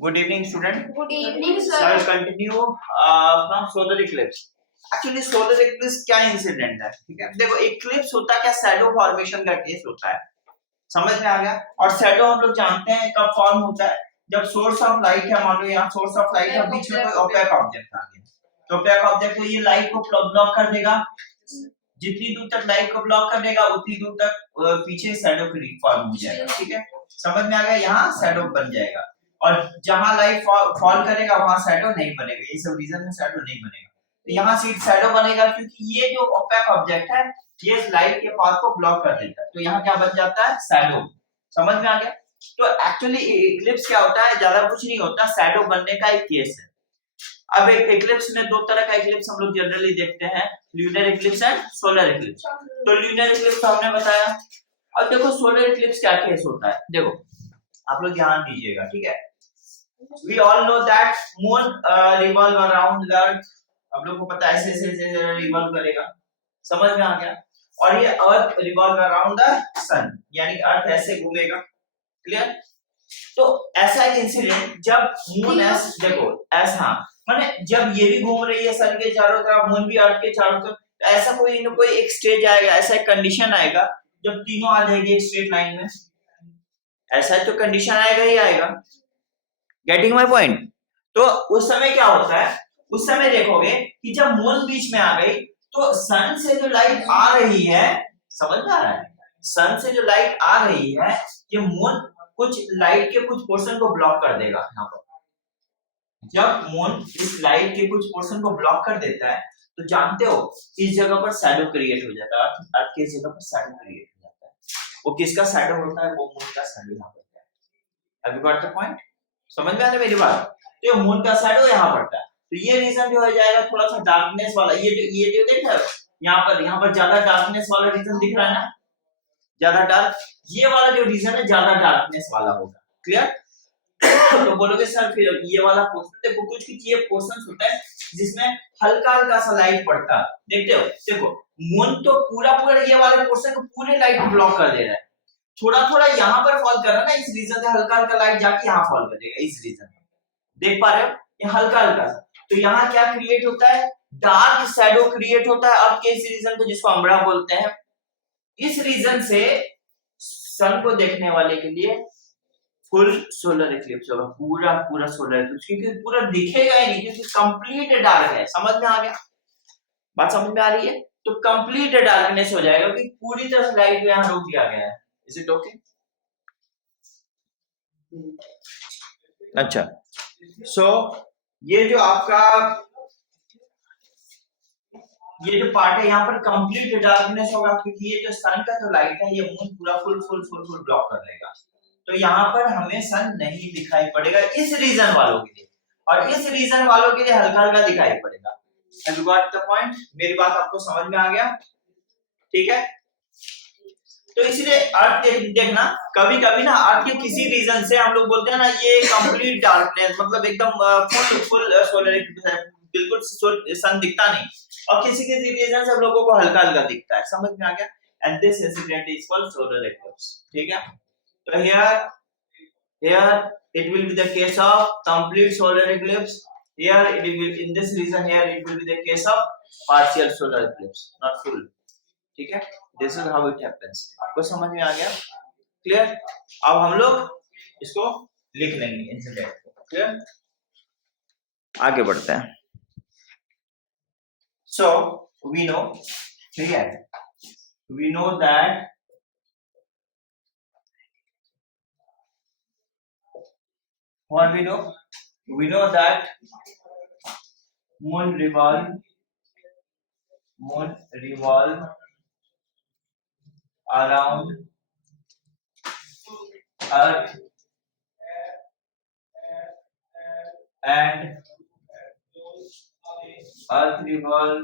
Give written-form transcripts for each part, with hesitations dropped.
Good evening, student. Good evening, So I will continue from solar eclipse. Actually solar Eclipse क्या incident है, ठीक है। देखो Eclipse होता है क्या, शैडो फॉर्मेशन का केस होता है, समझ में आ गया। और शैडो हम लोग जानते हैं कब फॉर्म होता है, जब सोर्स ऑफ लाइट है, मान लो यहाँ सोर्स ऑफ लाइट है, बीच में कोई ओपेक ऑब्जेक्ट आ गया, तो ओपेक ऑब्जेक्ट को ये लाइट को ब्लॉक कर देगा, जितनी दूर तक लाइट को ब्लॉक कर देगा उतनी दूर तक पीछे शैडो फॉर्म हो जाएगा, ठीक है। समझ में आ गया, यहाँ शैडो बन जाएगा, और जहां लाइट फॉल करेगा वहां शैडो नहीं बनेगा, ये सब रीजन में शैडो नहीं बनेगा। तो यहाँ सिर्फ शैडो बनेगा क्योंकि ये जो ओपेक ऑब्जेक्ट है ये लाइट के पाथ को ब्लॉक कर देता है, तो यहाँ क्या बन जाता है, शैडो। समझ में आ गया। तो एक्चुअली इक्लिप्स क्या होता है, ज्यादा कुछ नहीं होता, शैडो बनने का एक केस है। अब एक इक्लिप्स में दो तरह का इक्लिप्स हम लोग जनरली देखते हैं, lunar Eclipse and solar Eclipse. तो ल्यूनर इक्लिप्स हमने बताया। अब देखो सोलर इक्लिप्स क्या केस होता है, देखो आप लोग ध्यान दीजिएगा, ठीक है। We all know that moon revolve around the earth, हम लोग को पता है ऐसे ऐसे रिवॉल्व करेगा, समझ में आ गया। और ये अर्थ रिवॉल्व अराउंड द सन, यानी अर्थ ऐसे घूमेगा, क्लियर। तो ऐसा एक इंसिडेंट जब मून ऐस, देखो ऐसा माने जब ये भी घूम रही है सन के चारों तरफ, मून भी अर्थ के चारों तरफ, तो ऐसा कोई न कोई एक स्टेज आएगा, ऐसा एक कंडीशन आएगा जब तीनों आ जाएंगे एक स्ट्रेट लाइन में, ऐसा तो कंडीशन आएगा ही आएगा। Getting my point. तो उस समय क्या होता है, उस समय देखोगे कि जब मून बीच में आ गई तो सन से जो लाइट आ रही है, समझ में आ रहा है, सन से जो लाइट आ रही है ये मून कुछ लाइट के कुछ पोर्शन को ब्लॉक कर देगा। यहाँ पर जब मून इस लाइट के कुछ पोर्शन को ब्लॉक कर देता है तो जानते हो इस जगह पर शैडो क्रिएट हो जाता है, अर्थ की जगह पर शैडो क्रिएट हो जाता है। वो किसका शैडो होता है, वो मून का शैडो यहाँ पर है। Have you got the point? समझ में आ रहा है मेरी बात। तो मून का शैडो यहाँ पड़ता है, तो ये रीजन जो हो जाएगा थोड़ा सा डार्कनेस वाला, ये जो देख रहे हो यहाँ पर ज्यादा डार्कनेस वाला रीजन दिख रहा है ना, ज्यादा डार्क, ये वाला जो रीजन है ज्यादा डार्कनेस वाला होगा, क्लियर। तो बोलोगे सर फिर ये वाला पोर्शन, देखो कुछ ये पोर्शन होता है जिसमें हल्का हल्का सा लाइट पड़ता है, देखते हो, देखो मून तो पूरा ये वाले पोर्शन को पूरे लाइट ब्लॉक कर दे रहा है, थोड़ा थोड़ा यहाँ पर फॉल कर रहा है ना, इस रीजन से हल्का हल्का लाइट जाके यहाँ फॉल करेगा, इस रीजन में देख पा रहे हो, ये हल्का हल्का सा। तो यहाँ क्या क्रिएट होता है, डार्क शैडो क्रिएट होता है अब के इस रीजन को, जिसको अम्ब्रा बोलते हैं। इस रीजन से सन को देखने वाले के लिए फुल सोलर इक्लिप्स होगा, पूरा पूरा सोलर इक्लिप्स, क्योंकि पूरा दिखेगा ही नहीं क्योंकि कंप्लीट डार्क है। समझ में आ गया, बात समझ में आ रही है। तो कंप्लीट डार्कनेस हो जाएगा क्योंकि पूरी तरह से लाइट को यहाँ रोक दिया गया है। Is it okay? अच्छा, सो ये जो आपका ये जो पार्ट है यहाँ पर कंप्लीट डार्कनेस होगा क्योंकि ये जो सन का जो लाइट है ये मून पूरा फुल ब्लॉक कर देगा, तो यहाँ पर हमें सन नहीं दिखाई पड़ेगा इस रीजन वालों के लिए, और इस रीजन वालों के लिए हल्का हल्का दिखाई पड़ेगा। Have you got the point? मेरी बात आपको समझ में आ गया, ठीक है। तो इसलिए अर्थ देखना, कभी कभी ना अर्थ के किसी रीजन से हम लोग बोलते हैं ना ये कंप्लीट डार्कनेस, मतलब एकदम फुल सोलर, बिल्कुल सन दिखता नहीं, और किसी किसी रीजन से हम लोगों को हल्का हल्का दिखता है। समझ में आ गया। And this incident is called solar Eclipse, ठीक है। तो here it will be the case of complete solar eclipse, here it will, in this region here it will be the case of partial solar eclipse, not full, ठीक है। This is how it happens। आपको समझ में आ गया, clear. अब हम लोग इसको लिख लेंगे इंसिडेंट को, क्लियर। आगे बढ़ते हैं। So we know, ठीक है, we know that what we know that moon revolve around earth and earth revolve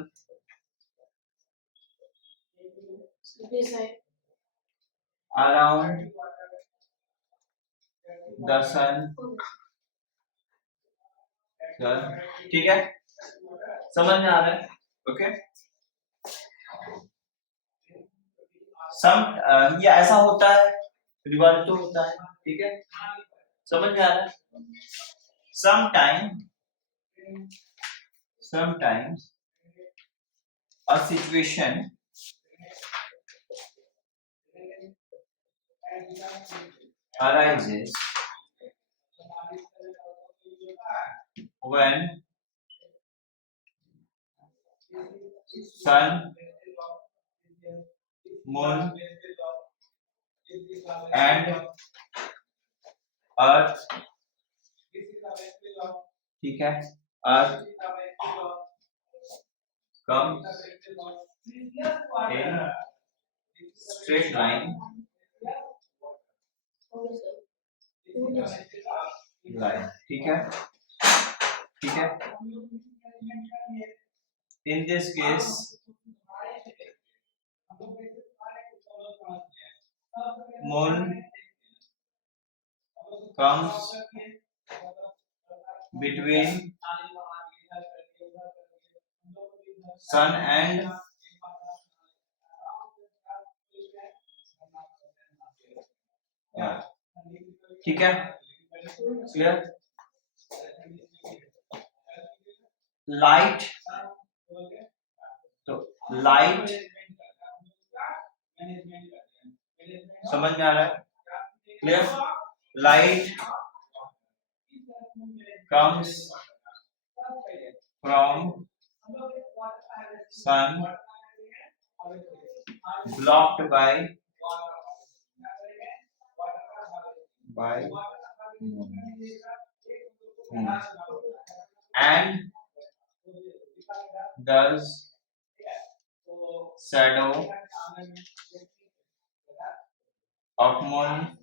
around the sun, ठीक है, समझ में आ रहा है, ओके। ये ऐसा होता है, रिवॉल्व तो होता है, ठीक है, समझ में आ रहा है। sometimes a situation arises when sun, moon and earth, ठीक है, earth comes in straight line, ठीक है, ठीक है. In this case, moon comes between sun and earth, ठीक है, क्लियर. लाइट, तो लाइट समझ में आ रहा है, clear. Light comes from sun, blocked by moon, and thus shadow of moon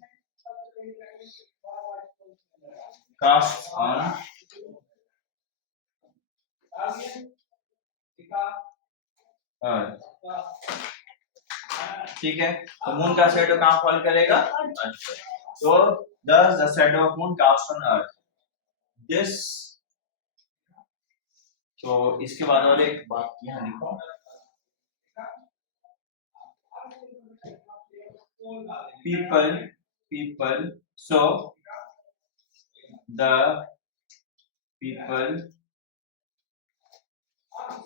casts on earth, ठीक है. तो मून का शैडो कहाँ फॉल करेगा, तो thus the shadow of moon casts on earth. This, तो इसके बाद और एक बात यहाँ लिखो, people, so the people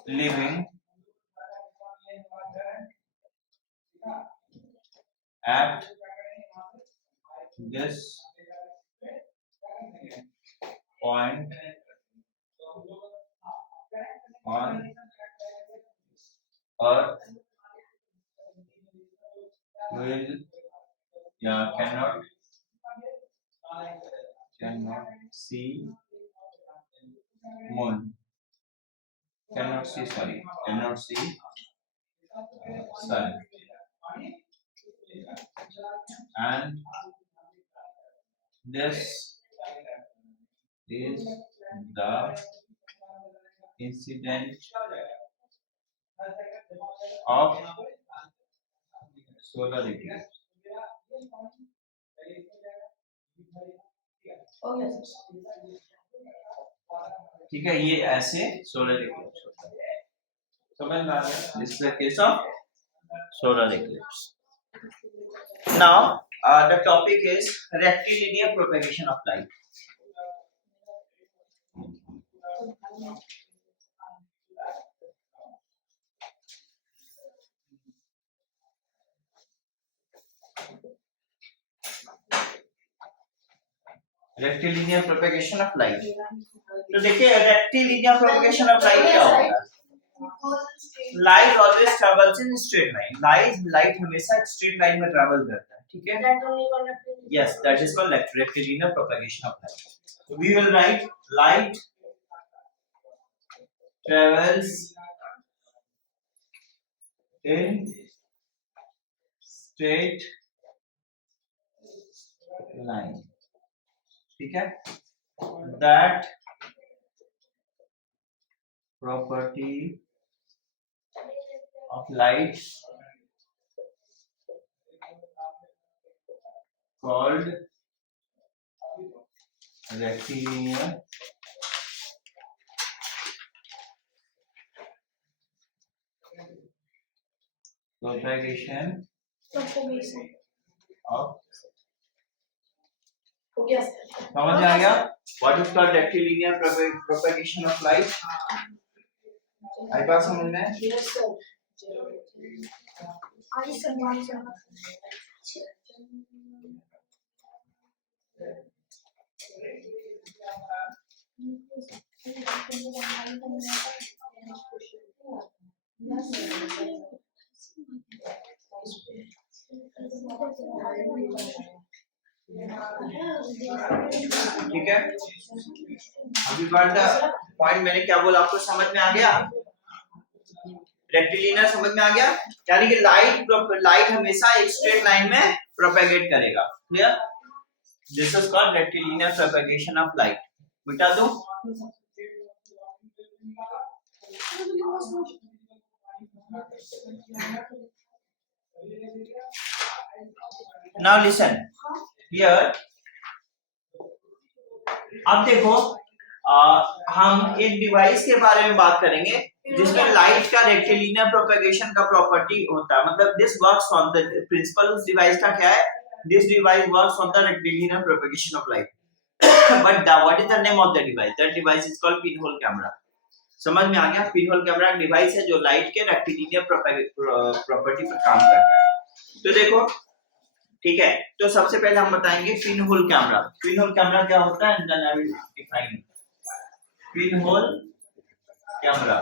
living at this point on earth will cannot see moon, cannot see sun, and this is the incident of solar eclipse. ठीक है, ये ऐसे सोलर इक्लिप्स होता है, समझ में आ गया. This is the case of solar eclipse. Now the topic is rectilinear propagation of light. Rectilinear propagation of light, तो देखिए रेक्टिलिनियर प्रोपेगेशन ऑफ लाइट क्या होता है. Light always travels in straight line. Light हमेशा स्ट्रेट लाइन में travel करता है, ठीक है. Yes, that is called rectilinear propagation of light. We will write light travels in straight line, ठीक है. That property of light called rectilinear propagation of समझ में आ गया? What is called rectilinear propagation of light? आई बात समझ में? ठीक है, अभी पॉइंट मैंने क्या बोला आपको समझ में आ गया? रेक्टिलिनियर समझ में आ गया, यानी कि लाइट हमेशा एक स्ट्रेट लाइन में प्रोपेगेट करेगा। Clear? This is called rectilinear propagation of light. मिटा दो। नाउ लिसन हियर, अब देखो हम एक डिवाइस के बारे में बात करेंगे जिसमें लाइट का रेक्टिलिनियर प्रोपेगेशन का प्रॉपर्टी होता है। मतलब this works on the principle उस डिवाइस का क्या है? This device works on the rectilinear propagation of light. But what is the name of the device? That device is called pinhole camera. समझ में आ गया? पिनहोल कैमरा एक device है जो लाइट के रेक्टिलिनियर प्रॉपर्टी पर काम करता है। तो देखो, ठीक है, तो सबसे पहले हम बताएंगे पिनहोल कैमरा। पिनहोल कैमरा क्या होता है? Then I will define pinhole camera.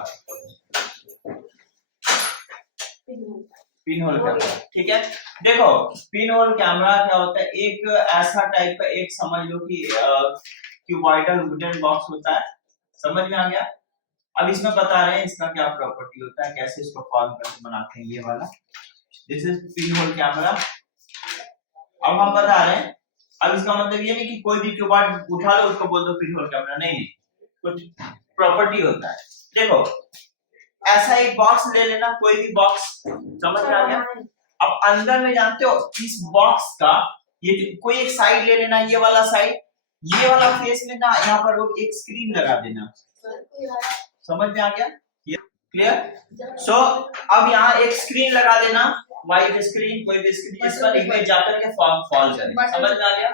Pinhole camera, ठीक है। देखो, पिनहोल कैमरा क्या होता है? एक ऐसा टाइप का, एक समझ लो कि क्यूबॉइडल वुडन बॉक्स होता है। समझ में आ गया? अब इसमें बता रहे हैं इसका क्या प्रॉपर्टी होता है, कैसे इसको फॉर्म करके बनाते हैं। ये वाला दिस इज पिनहोल कैमरा। अब हम बता रहे हैं, अब इसका मतलब ये नहीं कि कोई भी क्यूबॉइड उठा लो उसको बोल दो पिनहोल कैमरा, नहीं, कुछ प्रॉपर्टी होता है। देखो, ऐसा एक बॉक्स ले लेना, कोई भी बॉक्स, समझ में आ गया? अब अंदर में जानते हो इस बॉक्स का ये कोई एक साइड ले लेना, ये वाला साइड, ये वाला फेस में ना यहाँ पर एक स्क्रीन लगा देना। समझ में आ गया? ये क्लियर? सो अब यहाँ एक स्क्रीन लगा देना, व्हाइट स्क्रीन, कोई भी स्क्रीन, इस पर इमेज जाकर के फॉल करे। समझ में आ गया?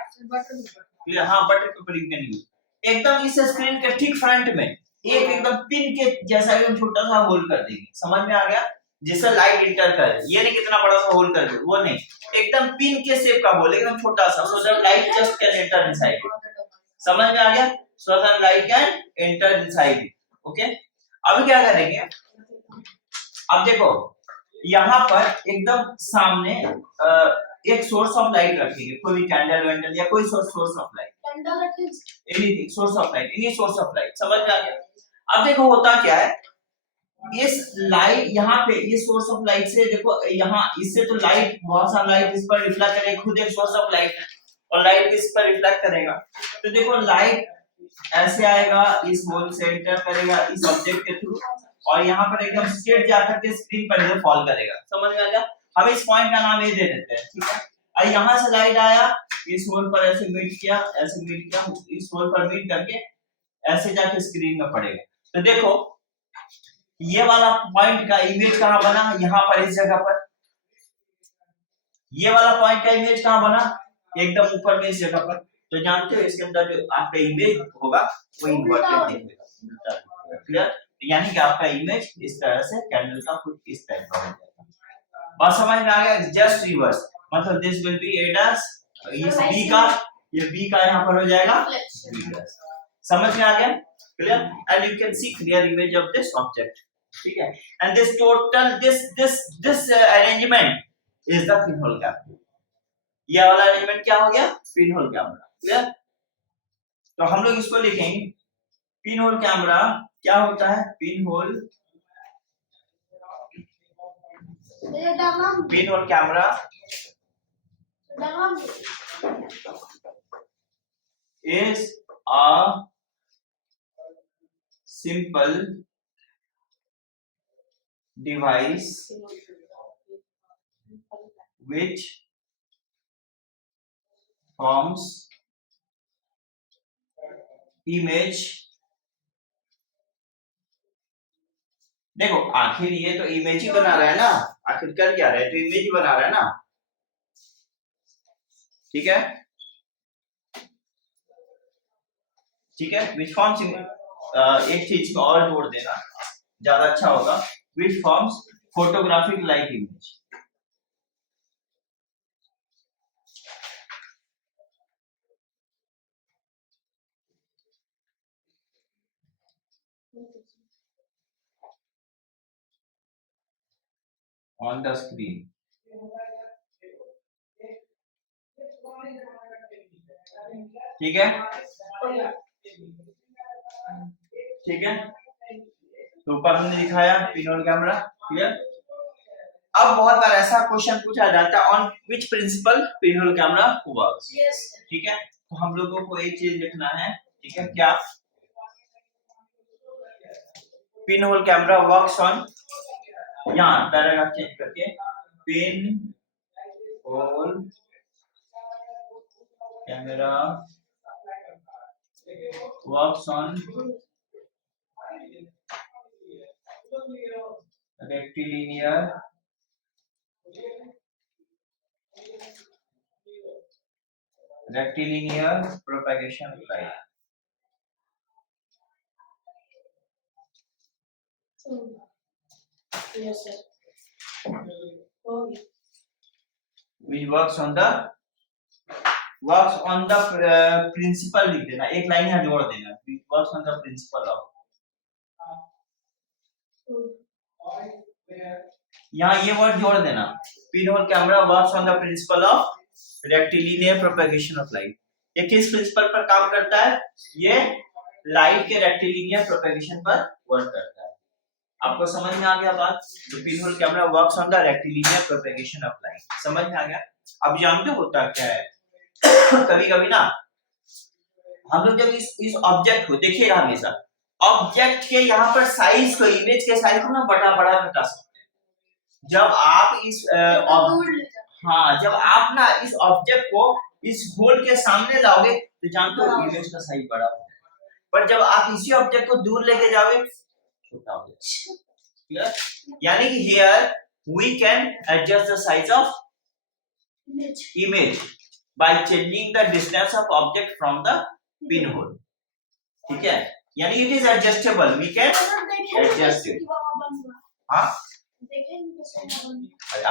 क्लियर? हाँ, button paper you can use. एकदम इस स्क्रीन के ठीक फ्रंट में एक एकदम पिन के जैसा एकदम छोटा सा होल कर देंगे। समझ में आ गया? जिससे लाइट इंटर करे। ये नहीं कितना बड़ा सा होल कर दे, वो नहीं, एकदम पिन के शेप का होल, एकदम छोटा सा, so that light just can enter inside it. समझ में आ गया? So that light can enter inside it. Okay, अब क्या करेंगे? अब देखो, यहाँ पर एकदम सामने एक सोर्स ऑफ लाइट रखेंगे, कोई भी कैंडल वैंडल या कोई source of light, anything, source of light, any source of light. समझ में आ गया? अब देखो होता क्या है, इस लाइट यहाँ पे, ये सोर्स ऑफ लाइट से देखो, यहाँ इससे तो लाइट, बहुत सारा लाइट इस पर रिफ्लेक्ट करेगा, खुद एक सोर्स ऑफ लाइट है, और लाइट इस पर रिफ्लेक्ट करेगा। तो देखो लाइट ऐसे आएगा, इस होल से एंटर करेगा इस ऑब्जेक्ट के थ्रू, और यहाँ पर एकदम स्ट्रेट जाकर के स्क्रीन पर इधर फॉल करेगा। समझ में आ गया? हम इस पॉइंट का नाम ये दे देते हैं, ठीक है। और यहाँ से लाइट आया, इस होल पर ऐसे मीट किया, ऐसे मीट किया, इस होल पर मीट करके ऐसे जाके स्क्रीन में पड़ेगा। तो देखो ये वाला पॉइंट का इमेज कहाँ बना? यहाँ पर, इस जगह पर। ये वाला पॉइंट का इमेज कहाँ बना? एकदम ऊपर में, इस जगह पर। तो जानते हो इसके अंदर जो आपका इमेज होगा वो इन्वर्टेड दिखेगा। क्लियर? यानी कि आपका इमेज इस तरह से कैंडल का कुछ इस टाइप का हो जाएगा। बात समझ में आ गया? जस्ट रिवर्स, मतलब दिस विल बी एड एज, इस बी का, ये बी का यहाँ पर हो जाएगा। समझ में आ गया? Clear? And you can see clear image of this object, ठीक है। And this total this arrangement is the pinhole camera. ये वाला अरेंजमेंट क्या हो गया? Pinhole camera. क्लियर? तो हम लोग इसको लिखेंगे, पिनहोल कैमरा क्या होता है? Pinhole camera is a simple device which forms image। देखो आखिर ये तो इमेज ही बना रहा है ना, आखिर कर क्या रहा है? तो इमेज ही बना रहा है ना, ठीक है। ठीक है, विच फॉर्म्स एक चीज को और जोड़ देना ज्यादा अच्छा होगा, which forms photographic like image. On the screen, ठीक है, ठीक है, तो ऊपर हमने दिखाया पिनहोल कैमरा, क्लियर। अब बहुत बार ऐसा क्वेश्चन पूछा जाता है on which principle pinhole camera works, ठीक है, तो हम लोगों को एक चीज लिखना है, ठीक है, क्या पिनहोल कैमरा वर्क्स ऑन, यहाँ पैराग्राफ चेंज करके pin hole camera works on rectilinear propagation of light. Yes, sir. Which works on the principle लिख देना, एक लाइन यहाँ जोड़ देना, which works on the principle of, यहाँ ये वर्ड जोड़ देना, pinhole camera works on the principle of rectilinear propagation of light. ये किस प्रिंसिपल पर काम करता है? ये लाइट के रेक्टिलिनियर प्रोपेगेशन पर वर्क करता है। आपको समझ में आ गया बात? तो pinhole camera works on the rectilinear propagation of light, समझ में आ गया? अब जानते होता क्या है कभी कभी ना हम लोग जब इस ऑब्जेक्ट को देखिएगा, हमेशा ऑब्जेक्ट के यहाँ पर साइज को, इमेज के साइज को ना बड़ा बड़ा घटा सकते हैं। जब आप इस हाँ, जब आप ना इस ऑब्जेक्ट को इस होल के सामने लाओगे तो जानते हो इमेज का साइज बड़ा हो जाएगा, पर जब आप इसी ऑब्जेक्ट को दूर लेके जाओगे छोटा हो जाएगा। यानी कि here we can adjust the size of image by changing the distance of object from the pinhole, ठीक है, यानी it is adjustable, we can adjust it। हाँ,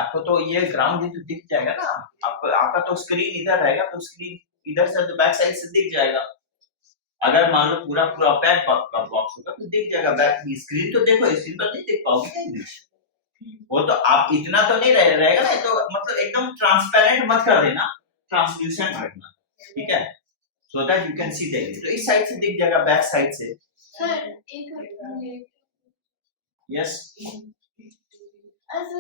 आपको तो ये ग्राउंड तो दिख जाएगा ना, आपको आपका तो स्क्रीन इधर रहेगा तो स्क्रीन इधर से तो बैक साइड से दिख जाएगा। अगर मान लो पूरा पूरा पैक बॉक्स होगा तो दिख जाएगा, बैक की स्क्रीन तो देखो, स्क्रीन पर नहीं देख पाओगे इमेज, वो तो आप इतना तो नहीं रहेगा ना, तो मतलब एकदम ट्रांसपेरेंट मत कर देना, ट्रांसल्यूसेंट रखना, ठीक है, so that you can see the image. तो इस साइड से दिख जाएगा, बैक साइड से। सर एक यस, ऐसे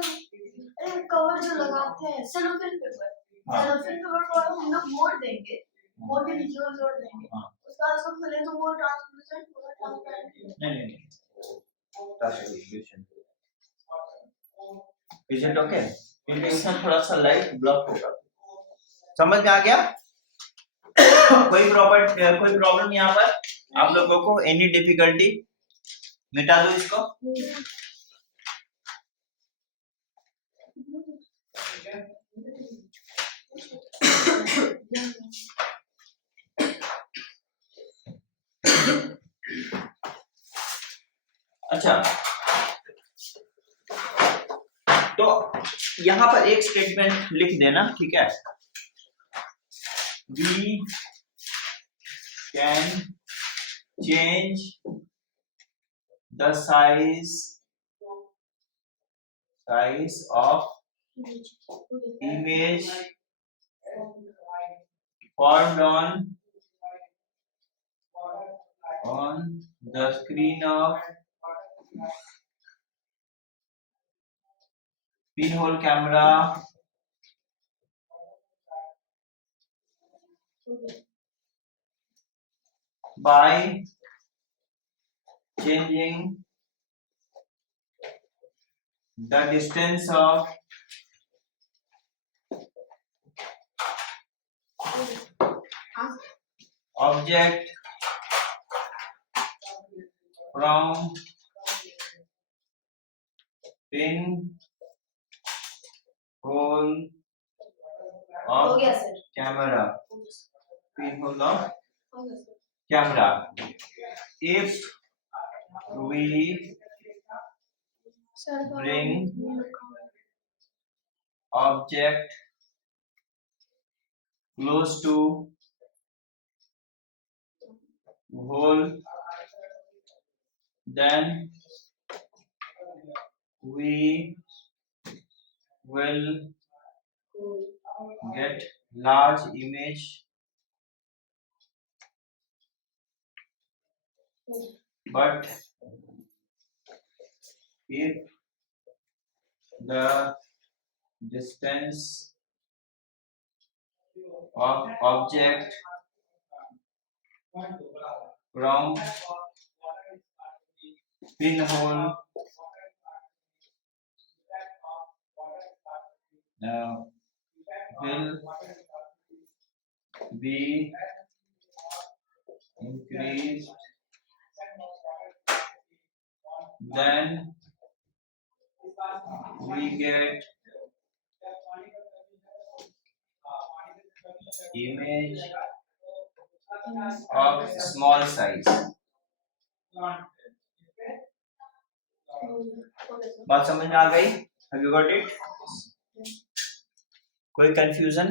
कवर जो लगाते हैं सेलोफेन पेपर, सेलोफेन पेपर को हम लोग मोड़ देंगे, मोड़ के नीचे को जोड़ देंगे, उसके बाद उसको खोले तो वो ट्रांसलूसेंट पूरा ट्रांसपेरेंट नहीं ट्रांसल्यूसेंट इज इट ओके, क्योंकि इसमें थोड़ा सा लाइट ब्लॉक होगा। समझ में आ गया? कोई प्रॉब्लम यहाँ पर आप लोगों को, एनी डिफिकल्टी? मिटा दो इसको। अच्छा, तो यहाँ पर एक स्टेटमेंट लिख देना, ठीक है, we can change the size of image formed on the screen of pinhole camera by changing the distance of object from pinhole of camera, pinhole of camera. If we sir bring object close to hole, then we will get large image, but if the distance of object from pinhole will be increased, then we get image of small size. बात समझ में आ गई? Have you got it? कोई confusion?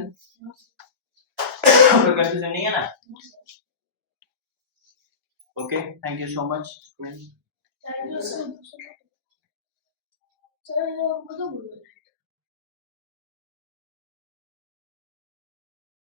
कोई confusion नहीं है ना? Okay, thank you so much. Thank you sir. Sir ये हमको तो बोल रहे हैं